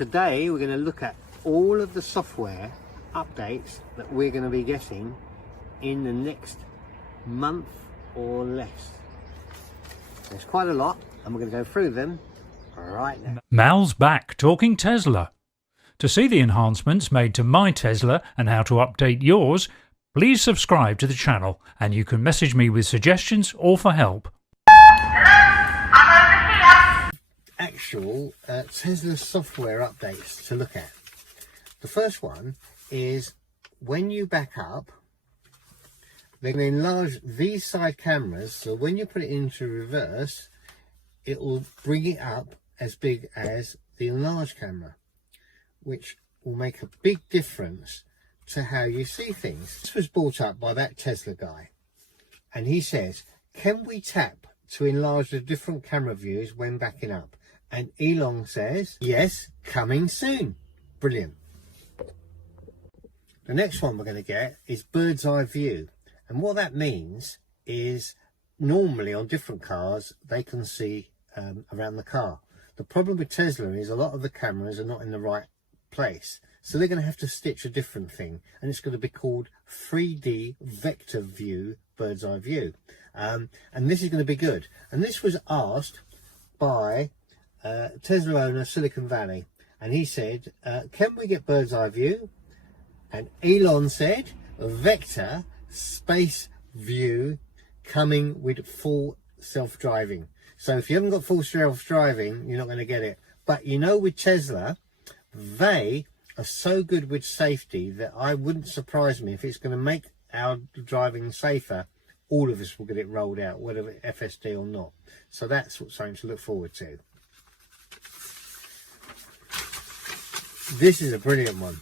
Today we're going to look at all of the software updates that we're going to be getting in the next month or less. There's quite a lot and we're going to go through them right now. Mal's back talking Tesla. To see the enhancements made to my Tesla and how to update yours, please subscribe to the channel and you can message me with suggestions or for help. Actual Tesla software updates to look at. The first one is when you back up, they can enlarge these side cameras, so when you put it into reverse, it will bring it up as big as the Enlarge camera, which will make a big difference to how you see things. This was brought up by that Tesla guy, and he says, can we tap to enlarge the different camera views when backing up? And Elon says, yes, coming soon. Brilliant. The next one we're going to get is bird's eye view. And what that means is normally on different cars, they can see around the car. The problem with Tesla is a lot of the cameras are not in the right place. So they're going to have to stitch a different thing. And it's going to be called 3D vector view, bird's eye view. And this is going to be good. And this was asked by Tesla owner Silicon Valley, and he said, can we get bird's eye view? And Elon said, vector space view coming with full self-driving. So if you haven't got full self-driving, you're not going to get it. But you know, with Tesla, they are so good with safety that I wouldn't surprise me if it's going to make our driving safer. All of us will get it rolled out, whether it's FSD or not. So that's something to look forward to. This is a brilliant one.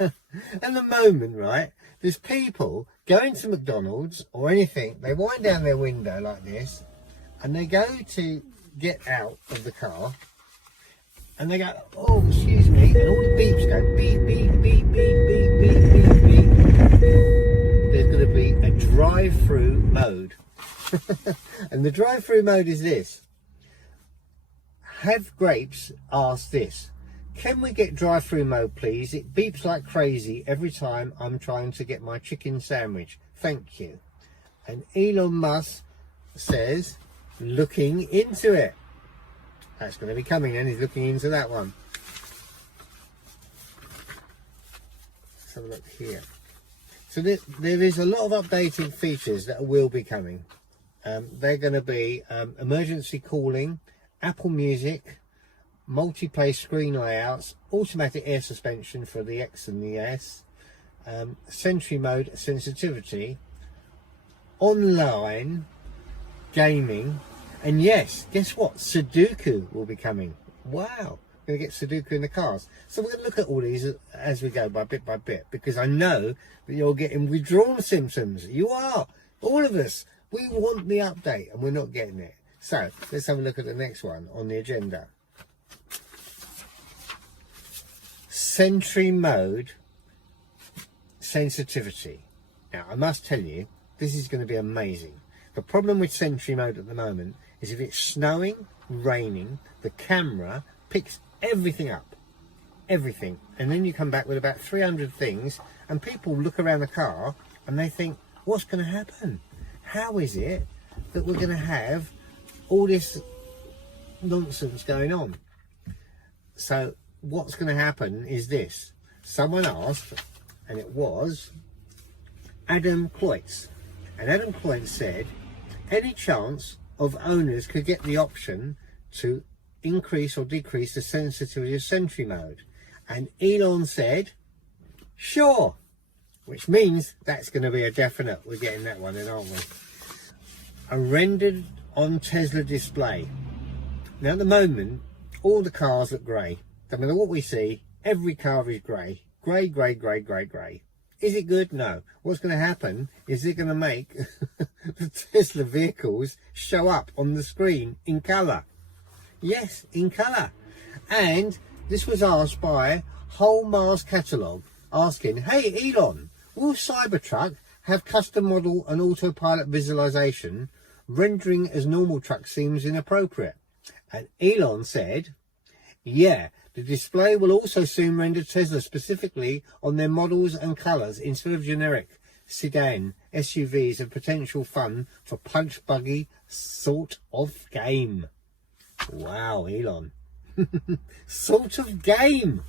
At the moment, right, there's people going to McDonald's or anything, they wind down their window like this, and they go to get out of the car, and they go, oh, excuse me, and all the beeps go, beep, beep, beep, beep, beep, beep, beep, beep. There's going to be a drive-through mode. And the drive-through mode is this. Have Grapes asked this. Can we get drive-through mode, please? It beeps like crazy every time I'm trying to get my chicken sandwich. Thank you. And Elon Musk says, looking into it. That's going to be coming, and he's looking into that one. Let's have a look here. So there is a lot of updated features that will be coming. They're going to be emergency calling, Apple Music, multi-play screen layouts, automatic air suspension for the X and the S, Sentry mode sensitivity, online gaming, and yes, guess what? Sudoku will be coming. Wow, we're going to get Sudoku in the cars. So we're going to look at all these as we go by bit, because I know that you're getting withdrawal symptoms. You are, all of us. We want the update and we're not getting it. So let's have a look at the next one on the agenda. Sentry mode sensitivity. Now I must tell you, this is going to be amazing. The problem with Sentry mode at the moment is if it's snowing, raining, the camera picks everything up, everything, and then you come back with about 300 things, and people look around the car and they think, what's going to happen? How is it that we're going to have all this nonsense going on? So what's going to happen is this. Someone asked, and it was Adam Kloitz, and Adam Kloitz said, any chance of owners could get the option to increase or decrease the sensitivity of Sentry mode? And Elon said, sure, which means that's going to be a definite. We're getting that one in, aren't we? A rendered on Tesla display. Now at the moment, all the cars look grey. No matter what we see, every car is grey. Grey, grey, grey, grey, grey. Is it good? No. What's going to happen is they're going to make the Tesla vehicles show up on the screen in colour. Yes, in colour. And this was asked by Whole Mars Catalogue, asking, hey Elon, will Cybertruck have custom model and autopilot visualization? Rendering as normal truck seems inappropriate. And Elon said, yeah, The display will also soon render Tesla specifically on their models and colours instead of generic sedan SUVs, a potential fun for punch buggy sort of game. Wow, Elon. Sort of game.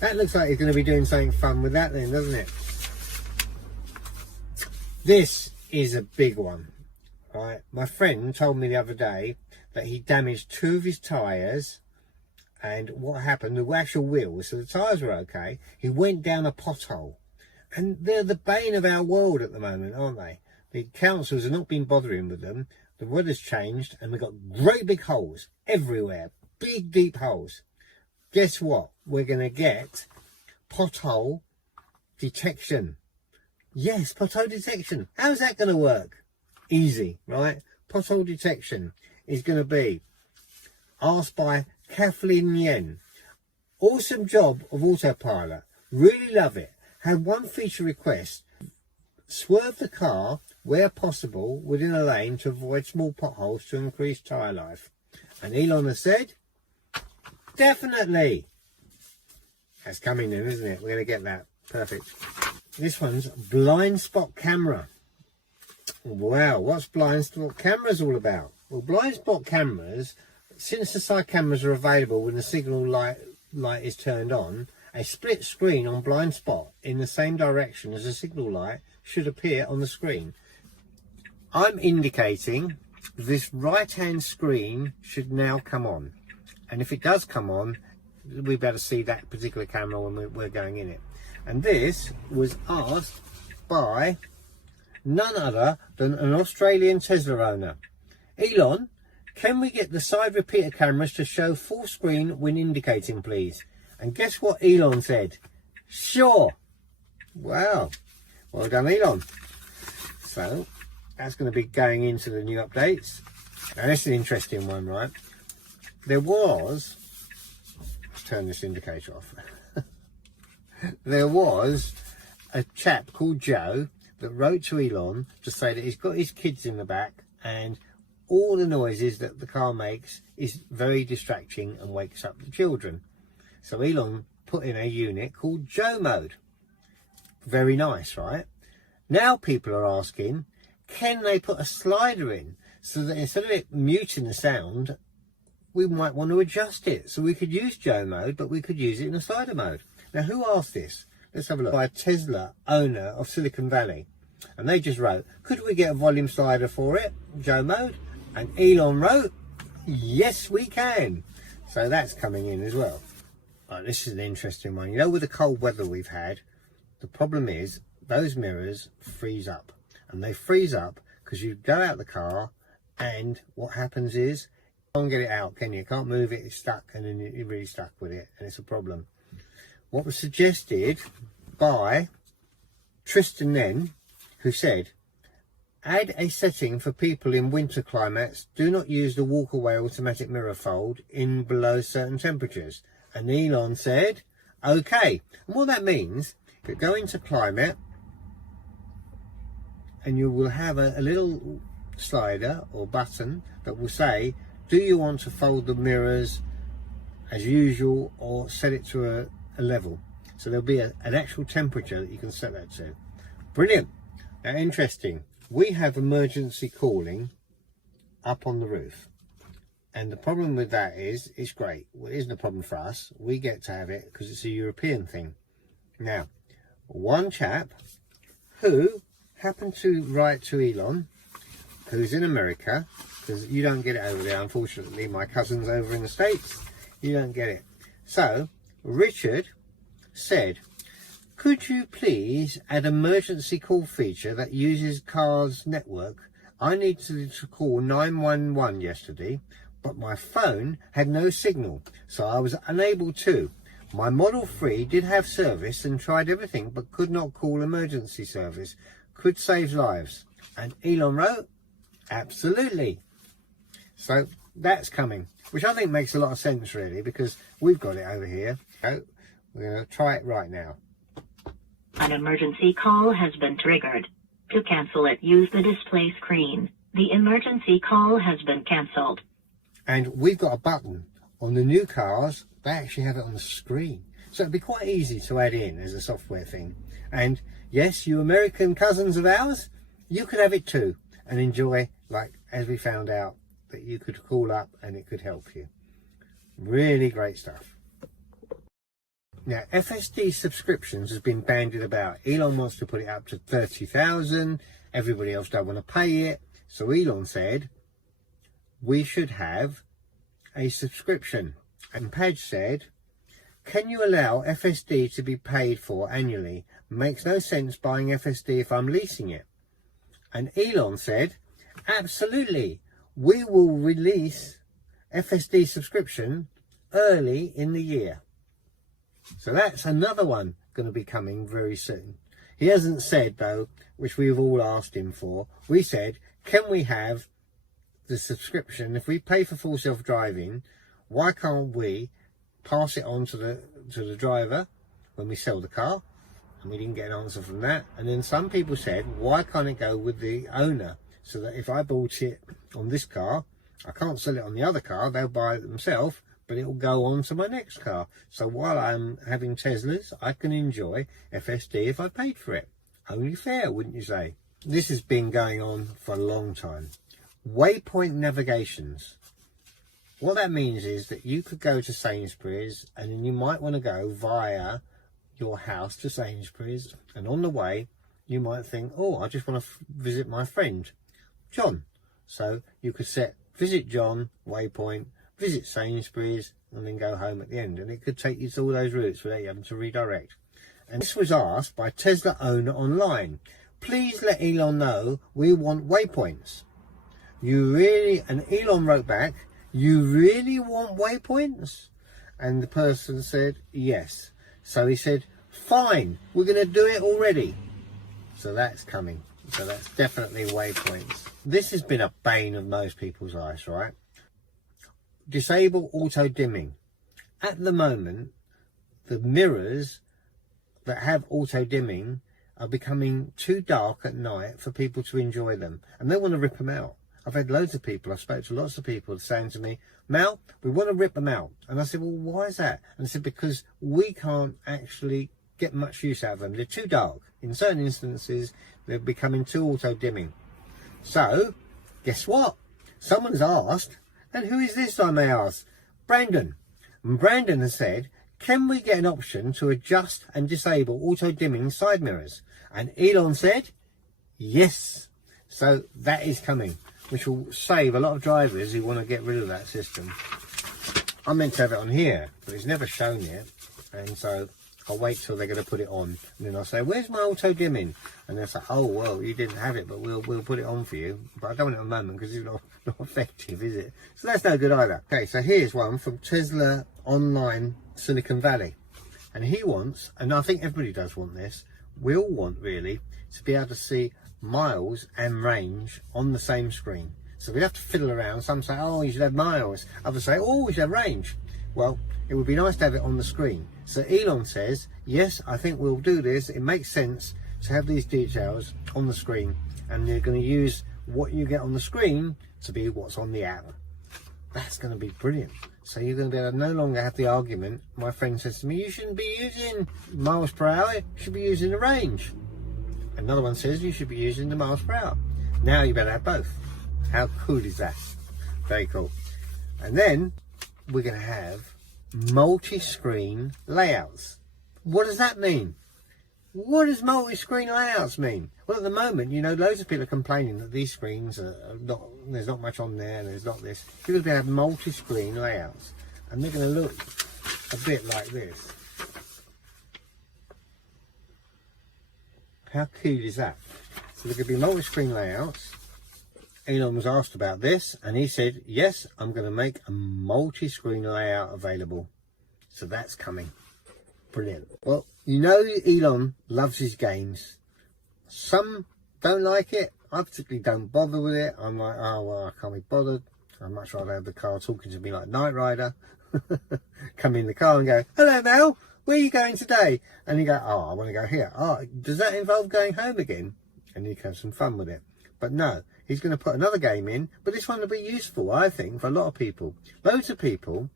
That looks like he's going to be doing something fun with that then, doesn't it? This is a big one. Right? My friend told me the other day that he damaged 2 of his tyres, and what happened, the actual wheels, so the tyres were okay, he went down a pothole. And they're the bane of our world at the moment, aren't they? The councils have not been bothering with them. The weather's changed and we've got great big holes everywhere. Big, deep holes. Guess what? We're going to get pothole detection. Yes, pothole detection. How's that going to work? Easy, right? Pothole detection is going to be asked by Kathleen Yen. Awesome job of Autopilot. Really love it. Had one feature request: swerve the car where possible within a lane to avoid small potholes to increase tyre life. And Elon has said, definitely. That's coming in, isn't it? We're going to get that. Perfect. This one's blind spot camera. Wow, what's blind spot cameras all about? Well, blind spot cameras, since the side cameras are available when the signal light is turned on, a split screen on blind spot in the same direction as the signal light should appear on the screen. I'm indicating this right hand screen should now come on, and if it does come on, we better see that particular camera when we're going in it. And this was asked by none other than an Australian Tesla owner. Elon, can we get the side repeater cameras to show full screen when indicating, please? And guess what Elon said? Sure. Wow. Well done, Elon. So that's going to be going into the new updates. Now this is an interesting one, right? There was, let's turn this indicator off. There was a chap called Joe that wrote to Elon to say that he's got his kids in the back and all the noises that the car makes is very distracting and wakes up the children. So Elon put in a unit called Joe mode. Very nice, right? Now people are asking, can they put a slider in so that instead of it muting the sound, we might want to adjust it. So we could use Joe mode, but we could use it in a slider mode. Now, who asked this? Let's have a look. By a Tesla owner of Silicon Valley. And they just wrote, could we get a volume slider for it, Joe mode? And Elon wrote, yes, we can. So that's coming in as well. Right, this is an interesting one. You know, with the cold weather we've had, the problem is those mirrors freeze up. And they freeze up because you go out the car and what happens is, you can't get it out, can you? You can't move it, it's stuck, and then you're really stuck with it, and it's a problem. What was suggested by Tristan Nen, who said, add a setting for people in winter climates. Do not use the walk-away automatic mirror fold in below certain temperatures. And Elon said, okay. And what that means, if you go into climate, and you will have a little slider or button that will say, do you want to fold the mirrors as usual or set it to a level? So there'll be an actual temperature that you can set that to. Brilliant. Now, interesting. We have emergency calling up on the roof. And the problem with that is, it's great. Well, it isn't a problem for us. We get to have it because it's a European thing. Now, one chap who happened to write to Elon, who's in America, because you don't get it over there, unfortunately. My cousin's over in the States. You don't get it. So, Richard said, could you please add emergency call feature that uses car's network? I needed to call 911 yesterday, but my phone had no signal, so I was unable to. My Model 3 did have service and tried everything, but could not call emergency service. Could save lives. And Elon wrote, absolutely. So that's coming, which I think makes a lot of sense really, because we've got it over here. So we're going to try it right now. An emergency call has been triggered. To cancel it, use the display screen. The emergency call has been cancelled. And we've got a button on the new cars, they actually have it on the screen. So it'd be quite easy to add in as a software thing. And yes, you American cousins of ours, you could have it too and enjoy, like as we found out, that you could call up and it could help you. Really great stuff. Now, Fsd Subscriptions has been bandied about. Elon wants to put it up to 30,000. Everybody else don't want to pay it. So Elon said, we should have a subscription. And Padge said, can you allow Fsd to be paid for annually? Makes no sense buying Fsd if I'm leasing it. And Elon said, absolutely. We will release Fsd Subscription early in the year. So that's another one going to be coming very soon. He hasn't said, though, which we've all asked him for. We said, can we have the subscription? If we pay for full self-driving, why can't we pass it on to the driver when we sell the car? And we didn't get an answer from that. And then some people said, why can't it go with the owner? So that if I bought it on this car, I can't sell it on the other car. They'll buy it themselves, but it will go on to my next car. So while I'm having Teslas, I can enjoy Fsd if I paid for it. Only fair, wouldn't you say? This has been going on for a long time. Waypoint Navigations. What that means is that you could go to Sainsbury's and then you might want to go via your house to Sainsbury's, and on the way you might think, oh, I just want to visit my friend John. So you could set visit John, Waypoint, visit Sainsbury's, and then go home at the end. And it could take you to all those routes without you having to redirect. And this was asked by Tesla owner online. Please let Elon know we want waypoints. And Elon wrote back, you really want waypoints? And the person said, yes. So he said, fine, we're going to do it already. So that's coming. So that's definitely waypoints. This has been a bane of most people's eyes, right? Disable auto dimming. At the moment, the mirrors that have auto dimming are becoming too dark at night for people to enjoy them, and they want to rip them out. I've had loads of people, I've spoken to lots of people saying to me, Mal, we want to rip them out. And I said, well, why is that? And I said, because we can't actually get much use out of them. They're too dark. In certain instances, they're becoming too auto dimming. So, guess what? Someone's asked, and who is this, I may ask? Brandon. And Brandon has said, can we get an option to adjust and disable auto dimming side mirrors? And Elon said, yes. So that is coming, which will save a lot of drivers who want to get rid of that system. I meant to have it on here, but it's never shown yet. And so I'll wait till they're going to put it on. And then I'll say, where's my auto dimming? And they'll say, oh, well, you didn't have it, but we'll put it on for you. But I don't want it at the moment because it's not effective, is it? So that's no good either. Okay, so here's one from Tesla Online Silicon Valley. And he wants, and I think everybody does want this, we all want really, to be able to see miles and range on the same screen. So we have to fiddle around. Some say, oh, you should have miles. Others say, oh, you should have range. Well, it would be nice to have it on the screen. So Elon says, yes, I think we'll do this. It makes sense to have these details on the screen, and you're going to use what you get on the screen to be what's on the app. That's going to be brilliant. So you're going to be able to no longer have the argument. My friend says to me, you shouldn't be using miles per hour, you should be using the range. Another one says you should be using the miles per hour. Now you better have both. How cool is that? Very cool. And then we're going to have multi-screen layouts. What does that mean? What does multi-screen layouts mean? Well, at the moment, you know, loads of people are complaining that these screens are not, there's not much on there, and there's not this. You're going to have multi-screen layouts, and they're going to look a bit like this. How cool is that? So there could be multi-screen layouts. Elon was asked about this, and he said, yes, I'm going to make a multi-screen layout available. So that's coming. Brilliant. Well, you know Elon loves his games. Some don't like it. I particularly don't bother with it. I'm like, oh, well, I can't be bothered. I'd much rather have the car talking to me like Knight Rider. Come in the car and go, hello, Mel, where are you going today? And you go, oh, I want to go here. Oh, does that involve going home again? And you can have some fun with it. But no, he's going to put another game in. But this one will be useful, I think, for a lot of people. Loads of people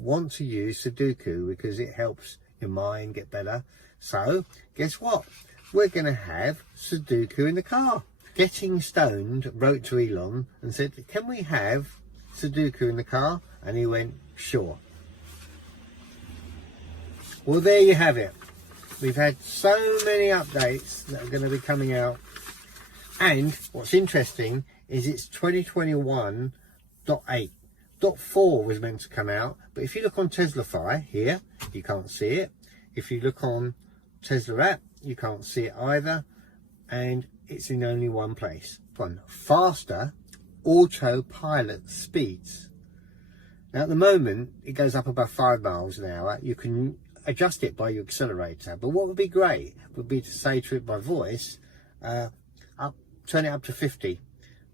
want to use Sudoku because it helps your mind get better. So guess what? We're going to have Sudoku in the car. Getting Stoned wrote to Elon and said, can we have Sudoku in the car? And he went, sure. Well, there you have it. We've had so many updates that are going to be coming out. And what's interesting is it's 2021.8. 0.4 was meant to come out. But if you look on Teslafy here, you can't see it. If you look on Tesla app, you can't see it either. And it's in only one place. One, faster autopilot speeds. Now at the moment, it goes up about 5 miles an hour. You can adjust it by your accelerator. But what would be great would be to say to it by voice, turn it up to 50.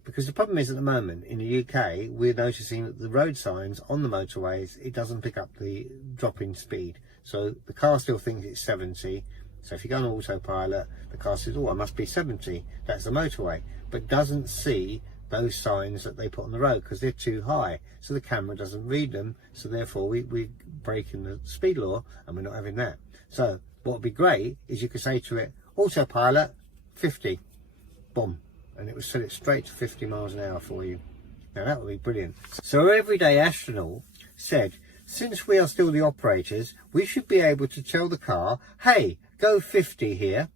Because the problem is at the moment in the UK, we're noticing that the road signs on the motorways, it doesn't pick up the drop in speed. So the car still thinks it's 70. So if you go on autopilot, the car says, oh, I must be 70. That's the motorway. But doesn't see those signs that they put on the road because they're too high. So the camera doesn't read them. So therefore we're breaking the speed law and we're not having that. So what would be great is you could say to it, autopilot 50, boom. And it would set it straight to 50 miles an hour for you. Now that would be brilliant. So our everyday astronaut said, since we are still the operators, we should be able to tell the car, hey, go 50 here.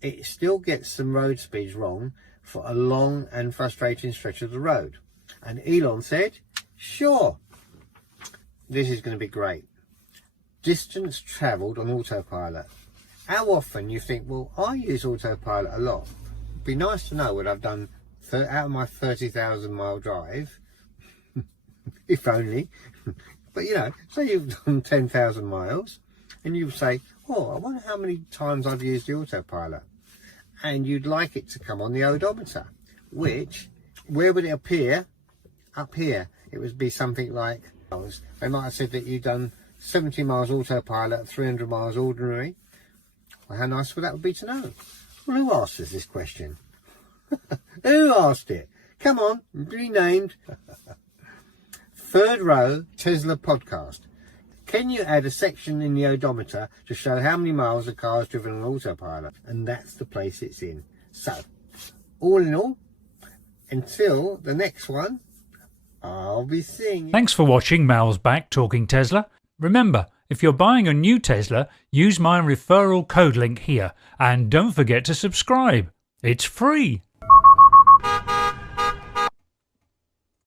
It still gets some road speeds wrong for a long and frustrating stretch of the road. And Elon said, sure. This is going to be great. Distance travelled on autopilot. How often you think, well, I use autopilot a lot. It'd be nice to know what I've done out of my 30,000 mile drive. If only. But you know, say you've done 10,000 miles and you say, oh, I wonder how many times I've used the autopilot. And you'd like it to come on the odometer, which, where would it appear? Up here. It would be something like, they might have said that you've done 70 miles autopilot, 300 miles ordinary. Well, how nice would that be to know? Well, who asked us this question? Who asked it? Come on, be named. Third row, Tesla podcast. Can you add a section in the odometer to show how many miles a car has driven on autopilot? And that's the place it's in. So, all in all, until the next one, I'll be seeing you. Thanks for watching Mal's Back Talking Tesla. Remember, if you're buying a new Tesla, use my referral code link here. And don't forget to subscribe. It's free.